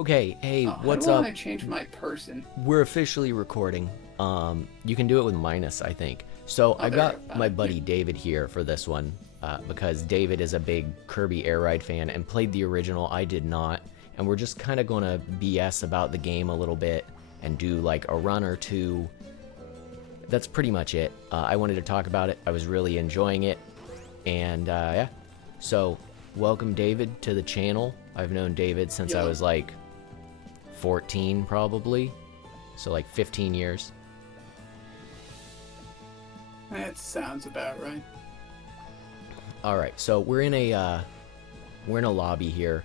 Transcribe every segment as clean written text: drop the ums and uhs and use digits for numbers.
Okay, hey, what's How do up? I change my person? We're officially recording. You can do it with minus, I think. So Oh, I've there we got go. my buddy David here for this one, because David is a big Kirby Air Ride fan and played the original. I did not, and we're just kind of gonna BS about the game a little bit and do like a run or two. That's pretty much it. I wanted to talk about it. I was really enjoying it, and yeah. So welcome David to the channel. I've known David since I was like 14 probably, so like 15 years. That sounds about right. All right, so we're in a lobby here.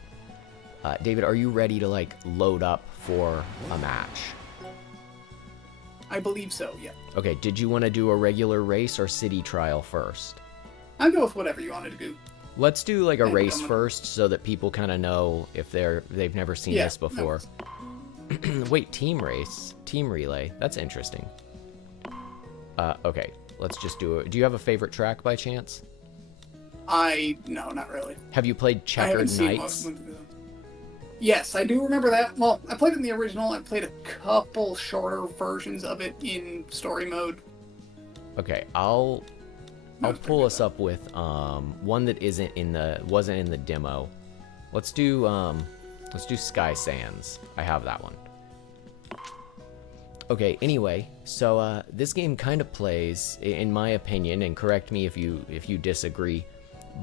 David, are you ready to like load up for a match? I believe so, yeah. Okay, did you want to do a regular race or city trial first? I'll go with whatever you wanted to do. Let's do like a race first so that people kind of know if they've never seen this before. Wait, team race? Team relay? That's interesting. Okay, let's just do it. Do you have a favorite track by chance? No, not really. Have you played Checkered Knights? Yes, I do remember that. Well, I played it in the original. I played a couple shorter versions of it in story mode. Okay, I'll pull us up with one that wasn't in the demo. Let's do Sky Sands. I have that one. Okay, anyway, so this game kind of plays, in my opinion, and correct me if you disagree,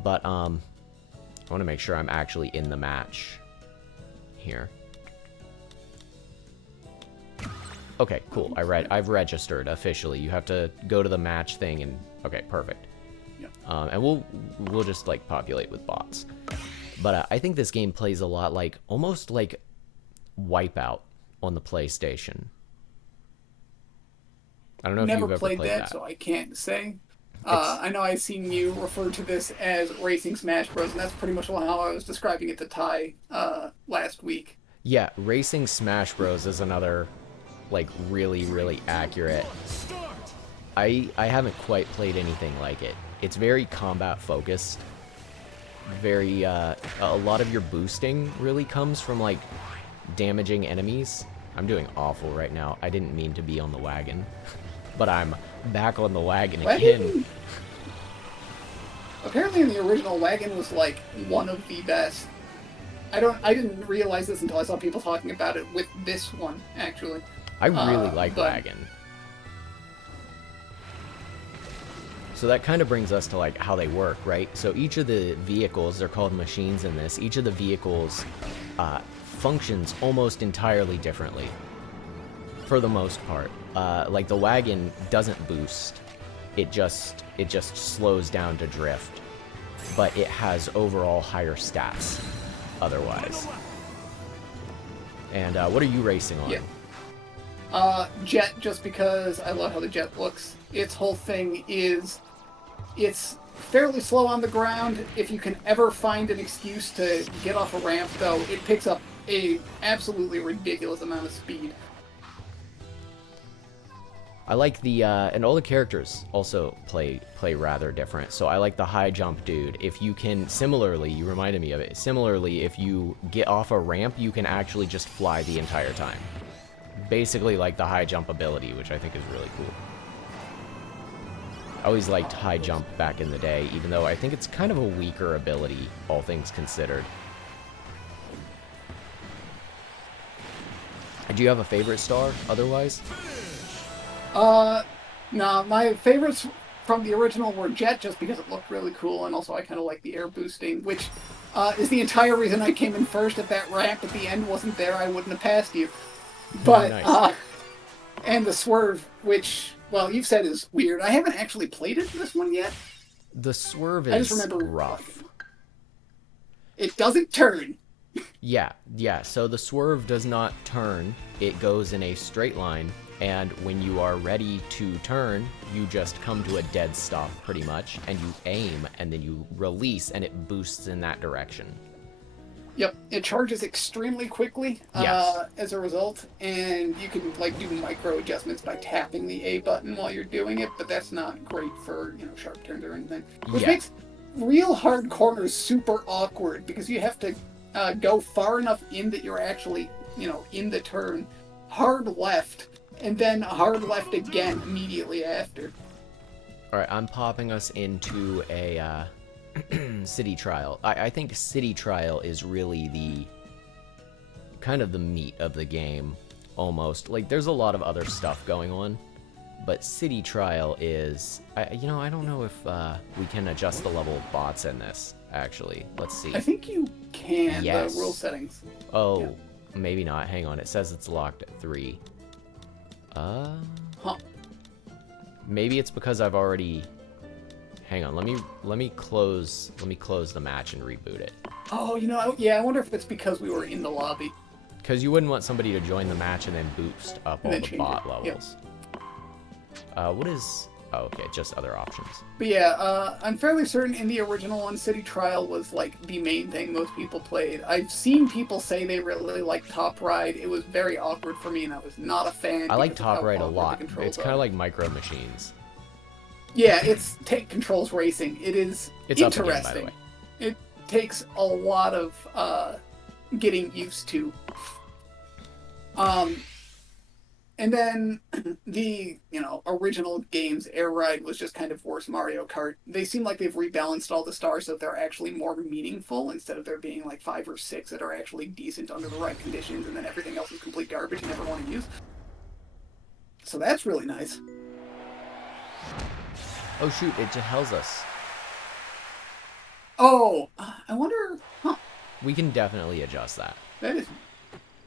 but I want to make sure I'm actually in the match here. Okay, cool. I've registered officially. You have to go to the match thing and okay, perfect. Yeah. And we'll just like populate with bots. But I think this game plays a lot like almost like Wipeout on the PlayStation. I don't know if you've ever played that. So I can't say. I know I've seen you refer to this as Racing Smash Bros, and that's pretty much how I was describing it to Ty last week. Yeah, Racing Smash Bros is another like really accurate. I haven't quite played anything like it. It's very combat focused. Very a lot of your boosting really comes from like damaging enemies. I'm doing awful right now. I didn't mean to be on the wagon, but I'm back on the wagon again. Apparently in the original, wagon was like one of the best. I didn't realize this until I saw people talking about it with this one, actually. I really like wagon. So that kind of brings us to like how they work, right? So each of the vehicles, they're called machines in this, each of the vehicles functions almost entirely differently for the most part. Like the wagon doesn't boost, it just slows down to drift, but it has overall higher stats otherwise. And what are you racing on? Yeah. Jet, just because I love how the Jet looks. Its whole thing is it's fairly slow on the ground. If you can ever find an excuse to get off a ramp, though, it picks up a absolutely ridiculous amount of speed. I like the and all the characters also play rather different. So I like the high jump dude. If you can, similarly, you reminded me of it. Similarly, if you get off a ramp, you can actually just fly the entire time. Basically like the high jump ability, which I think is really cool. I always liked high jump back in the day, even though I think it's kind of a weaker ability, all things considered. Do you have a favorite star, otherwise? No, my favorites from the original were Jet, just because it looked really cool, and also I kind of like the air boosting, which is the entire reason I came in first. If that ramp at the end wasn't there, I wouldn't have passed you. But, nice. And the swerve, which, well, you've said is weird. I haven't actually played it this one yet. The swerve is rough. It doesn't turn. Yeah, so the swerve does not turn. It goes in a straight line, and when you are ready to turn, you just come to a dead stop, pretty much, and you aim, and then you release, and it boosts in that direction. Yep, it charges extremely quickly as a result, and you can like do micro adjustments by tapping the A button while you're doing it, but that's not great for, sharp turns or anything. Which makes real hard corners super awkward, because you have to go far enough in that you're actually in the turn, hard left, and then hard left again immediately after. All right, I'm popping us into a city trial. I think city trial is really the kind of the meat of the game, almost. Like, there's a lot of other stuff going on, but city trial is, I don't know if we can adjust the level of bots in this, actually. Let's see. I think you can, Yes. the rule settings. Oh, Yeah. maybe not. Hang on, it says it's locked at 3. Huh. Maybe it's because I've already... Hang on, let me close the match and reboot it. Oh, I wonder if it's because we were in the lobby. Because you wouldn't want somebody to join the match and then boost up all then the change bot it. levels. What is... Oh, okay, just other options. But yeah, I'm fairly certain in the original one, City Trial was like the main thing most people played. I've seen people say they really like Top Ride. It was very awkward for me, and I was not a fan. I like because of Top how Ride a awkward the lot. controls It's kind are. of like Micro Machines. Yeah, it's take controls racing. It is It's up interesting. again, by the way. It takes a lot of getting used to. And then the original games, Air Ride was just kind of worse Mario Kart. They seem like they've rebalanced all the stars so they're actually more meaningful instead of there being like 5 or 6 that are actually decent under the right conditions, and then everything else is complete garbage you never want to use. So that's really nice. Oh shoot, it just tells us. Oh, I wonder. Huh? We can definitely adjust that. That is.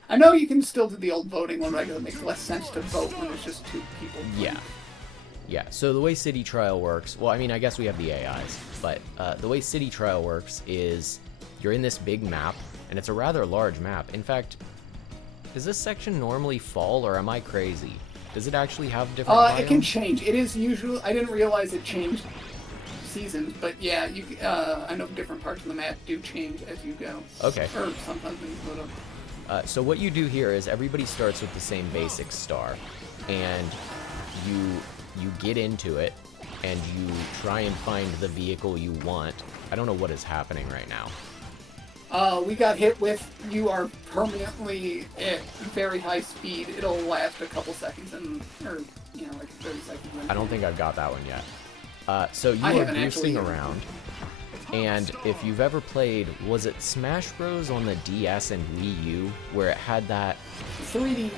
I know you can still do the old voting one, but I guess it makes less sense to vote when there's just 2 people. Yeah. Yeah, so the way City Trial works, well, I mean, I guess we have the AIs, but the way City Trial works is you're in this big map, and it's a rather large map. In fact, does this section normally fall, or am I crazy? Does it actually have different biomes? It can change. It is usually... I didn't realize it changed seasons, but yeah, I know different parts of the map do change as you go. Okay. Or sometimes when you split up. So what you do here is everybody starts with the same basic star, and you get into it, and you try and find the vehicle you want. I don't know what is happening right now. We got hit with, you are permanently at very high speed. It'll last a couple seconds, like 30 seconds. I don't think I've got that one yet. So you I are haven't boosting actually. around, and if you've ever played, was it Smash Bros on the DS and Wii U, where it had that... 3D,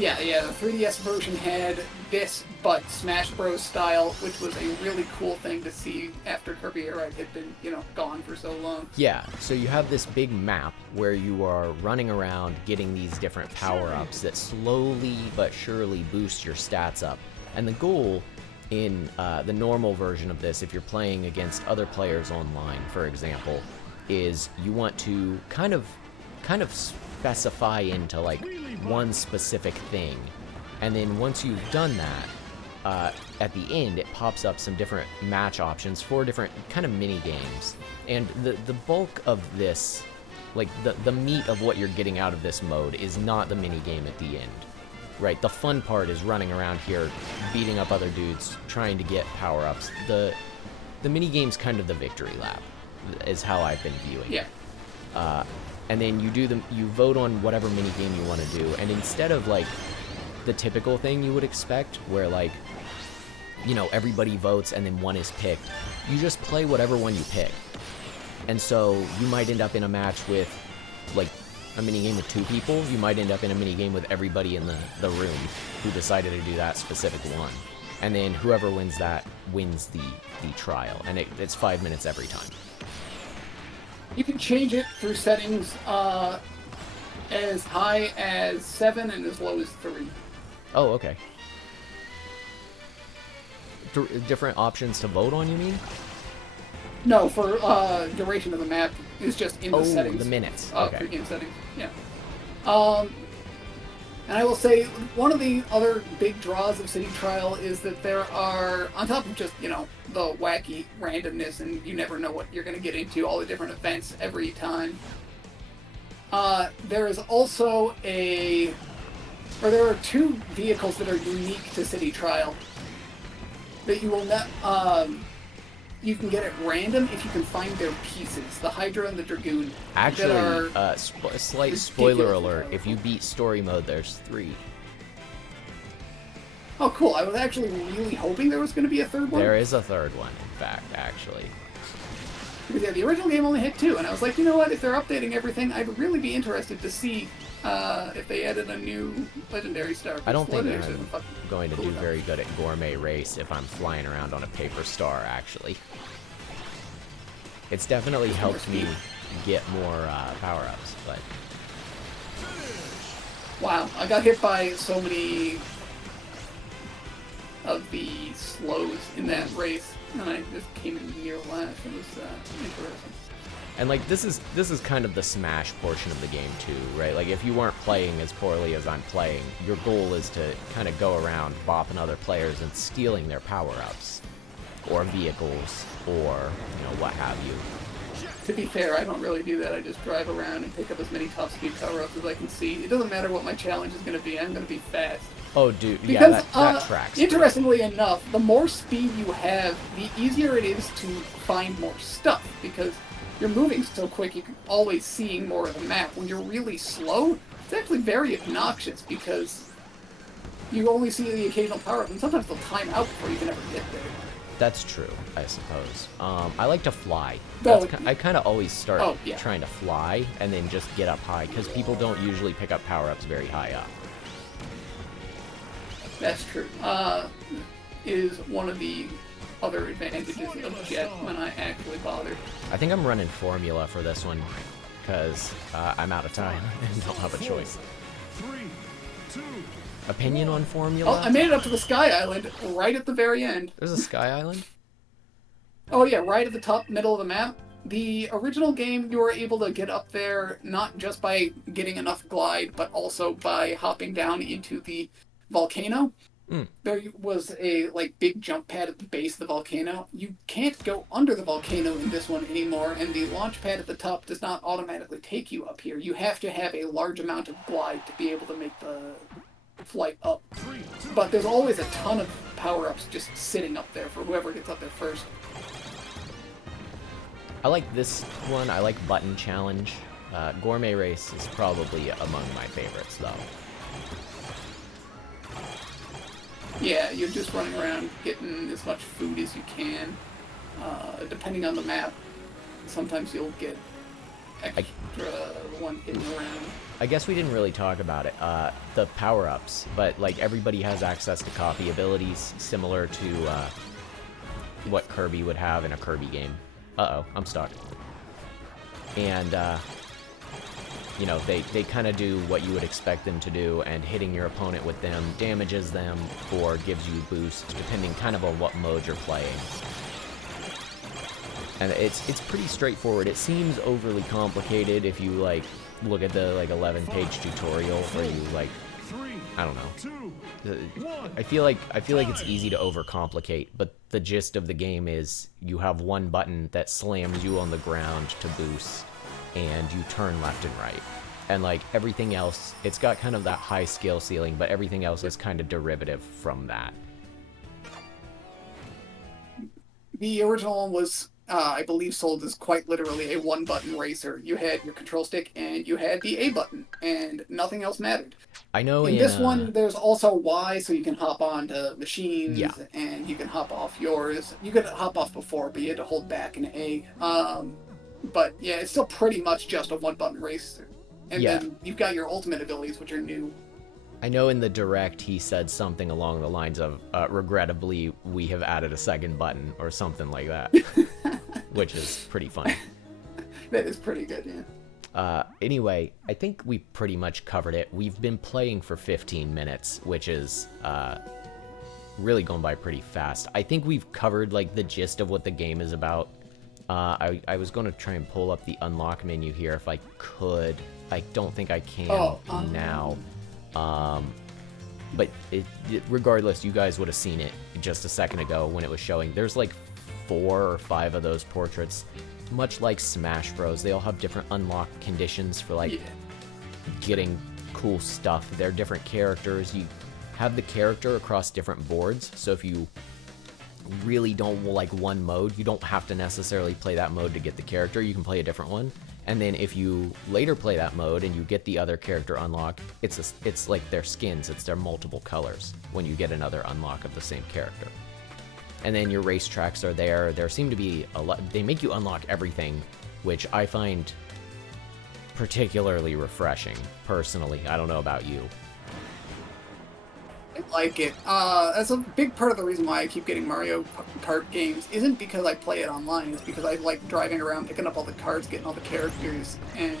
yeah, the 3DS version had this, but Smash Bros. Style, which was a really cool thing to see after Kirby Air Ride had been, gone for so long. Yeah, so you have this big map where you are running around getting these different power-ups that slowly but surely boost your stats up. And the goal in the normal version of this, if you're playing against other players online, for example, is you want to kind of specify into like one specific thing, and then once you've done that, at the end it pops up some different match options for different kind of mini games. And the bulk of this, like the meat of what you're getting out of this mode, is not the mini game at the end. Right, the fun part is running around here, beating up other dudes, trying to get power-ups. The minigame's kind of the victory lap, is how I've been viewing it. Yeah. And then you vote on whatever minigame you want to do, and instead of, like, the typical thing you would expect, where, like, everybody votes and then one is picked, you just play whatever one you pick. And so you might end up in a match with, like, a minigame with 2 people. You might end up in a minigame with everybody in the room who decided to do that specific one. And then whoever wins that wins the trial. And it's 5 minutes every time. You can change it through settings as high as 7 and as low as 3. Oh, okay. Different options to vote on, you mean? No, for duration of the map is just in the settings. The minutes. Okay. Pre-game settings. Yeah. And I will say, one of the other big draws of City Trial is that there are, on top of just, the wacky randomness and you never know what you're going to get into, all the different events every time, there is also there are 2 vehicles that are unique to City Trial that you will not, you can get at random if you can find their pieces. The Hydra and the Dragoon. Actually, slight spoiler alert, if you beat story mode, there's 3. Oh, cool. I was actually really hoping there was going to be a third one. There is a third one, in fact, actually. Because, yeah, the original game only had 2, and I was like, you know what, if they're updating everything, I'd really be interested to see if they added a new Legendary Star. I don't think I'm going to do very good at Gourmet Race if I'm flying around on a paper star, actually. It's definitely helped me get more power-ups, but... Wow, I got hit by so many of the slows in that race, and I just came in near last. It was interesting. And like this is kind of the Smash portion of the game too, right? Like if you weren't playing as poorly as I'm playing, your goal is to kind of go around bopping other players and stealing their power-ups, or vehicles, or what have you. To be fair, I don't really do that. I just drive around and pick up as many top speed power-ups as I can see. It doesn't matter what my challenge is going to be. I'm going to be fast. Oh, dude, because, yeah, that tracks. Interestingly enough, the more speed you have, the easier it is to find more stuff, because you're moving so quick, you're always seeing more of the map. When you're really slow, it's actually very obnoxious, because you only see the occasional power-up, and sometimes they'll time out before you can ever get there. That's true, I suppose. I like to fly. No, I kind of always start yeah. trying to fly, and then just get up high, because people don't usually pick up power-ups very high up. That's true. Is one of the other advantages of Jet when I actually bother. I think I'm running Formula for this one, because I'm out of time and don't have a choice. 3, 2. Opinion on Formula? Oh, I made it up to the Sky Island right at the very end. There's a Sky Island? Oh yeah, right at the top middle of the map. The original game, you were able to get up there not just by getting enough glide, but also by hopping down into the volcano. There was a big jump pad at the base of the volcano. You can't go under the volcano in this one anymore, and the launch pad at the top does not automatically take you up here. You have to have a large amount of glide to be able to make the flight up. But there's always a ton of power-ups just sitting up there for whoever gets up there first. I like this one. I like Button Challenge. Gourmet Race is probably among my favorites, though. Yeah, you're just running around getting as much food as you can. Depending on the map, sometimes you'll get extra one hidden around. I guess we didn't really talk about it, the power-ups, but everybody has access to copy abilities similar to what Kirby would have in a Kirby game. Uh-oh, I'm stuck. And, they kind of do what you would expect them to do, and hitting your opponent with them damages them or gives you boosts, depending kind of on what mode you're playing. And it's pretty straightforward. It seems overly complicated if you, look at the, 11-page tutorial where you, I don't know. I feel like it's easy to overcomplicate, but the gist of the game is you have one button that slams you on the ground to boost, and you turn left and right. And everything else, it's got kind of that high skill ceiling, but everything else is kind of derivative from that. The original one was, I believe, sold as quite literally a one-button racer. You had your control stick and you had the A button, and nothing else mattered. I know in this one, there's also Y, so you can hop onto machines, and you can hop off yours. You could hop off before, but you had to hold back an A. But yeah, it's still pretty much just a one-button racer. And then you've got your ultimate abilities, which are new. I know in the Direct he said something along the lines of, regrettably, we have added a second button, or something like that. Which is pretty funny. That is pretty good, yeah. Anyway, I think we pretty much covered it. We've been playing for 15 minutes, which is really going by pretty fast. I think we've covered the gist of what the game is about. I was going to try and pull up the unlock menu here if I could. I don't think I can now. But regardless, you guys would have seen it just a second ago when it was showing. There's 4 or 5 of those portraits. Much like Smash Bros, they all have different unlock conditions for getting cool stuff. They're different characters. You have the character across different boards, so if you really don't like one mode, you don't have to necessarily play that mode to get the character. You can play a different one. And then if you later play that mode and you get the other character unlock, it's like their skins, it's their multiple colors when you get another unlock of the same character. And then your racetracks are there. There seem to be a lot, they make you unlock everything, which I find particularly refreshing, personally. I don't know about you. I like it. That's a big part of the reason why I keep getting Mario Kart games. Isn't because I play it online. It's because I like driving around, picking up all the cards, getting all the characters, and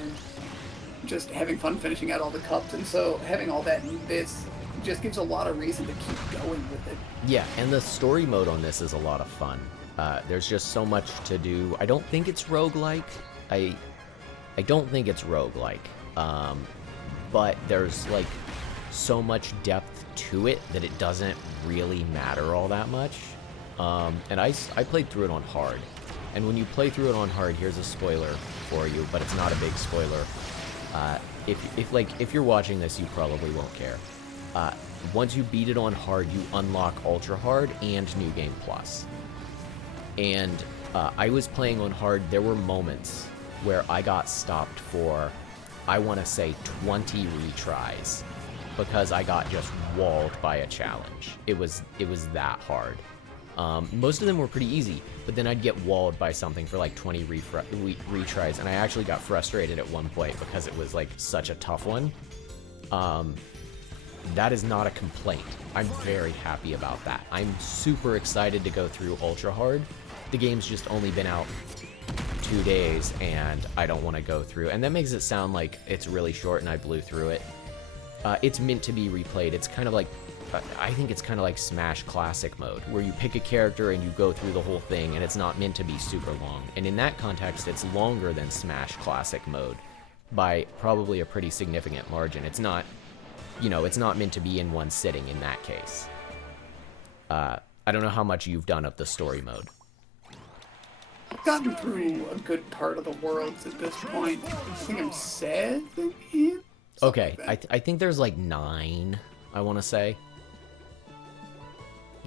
just having fun finishing out all the cups. And so having all that in this just gives a lot of reason to keep going with it. Yeah, and the story mode on this is a lot of fun. There's just so much to do. I don't think it's roguelike. I don't think it's roguelike. But there's like so much depth to it that it doesn't really matter all that much. And I played through it on hard. And when you play through it on hard, here's a spoiler for you, but it's not a big spoiler. If you're watching this, you probably won't care. Once you beat it on hard, you unlock ultra hard and new game plus. And I was playing on hard. There were moments where I got stopped for, I want to say, 20 retries because I got just walled by a challenge. It was that hard. Most of them were pretty easy, but then I'd get walled by something for like 20 retries, and I actually got frustrated at one point because it was like such a tough one. That is not a complaint. I'm very happy about that. I'm super excited to go through ultra hard. The game's just only been out 2 days, and I don't want to go through. And that makes it sound like it's really short and I blew through it. It's meant to be replayed. It's kind of like, I think it's kind of like Smash Classic mode, where you pick a character and you go through the whole thing, and it's not meant to be super long. And in that context, it's longer than Smash Classic mode by probably a pretty significant margin. It's not, it's not meant to be in one sitting in that case. I don't know how much you've done of the story mode. I've gotten through a good part of the worlds at this point. I think I'm 7 in. Okay, Like I think there's like 9, I want to say.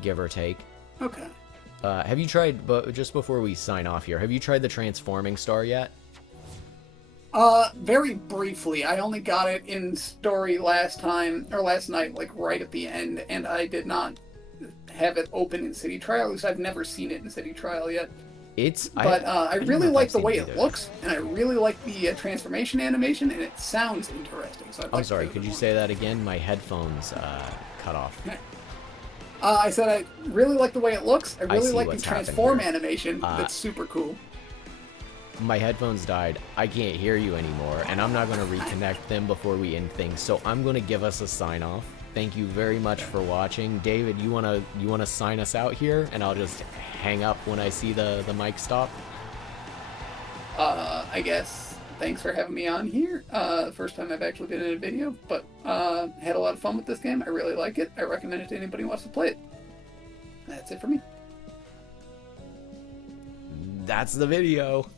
Give or take. okay. Have you tried, but just before we sign off here, have you tried the transforming star yet? Very briefly. I only got it in story last night, like right at the end, and I did not have it open in City Trial. At least I've never seen it in City Trial yet. I really like the way it looks, and I really like the transformation animation, and it sounds interesting. So I'm sorry, could you say that again? My headphones cut off. I said I really like the way it looks. I really see like the what's happened transform here. animation. That's super cool. My headphones died. I can't hear you anymore, and I'm not going to reconnect them before we end things. So I'm going to give us a sign off. Thank you very much for watching. David, you wanna sign us out here, and I'll just hang up when I see the mic stop. I guess thanks for having me on here. First time I've actually been in a video, but had a lot of fun with this game. I really like it. I recommend it to anybody who wants to play it. That's it for me. That's the video.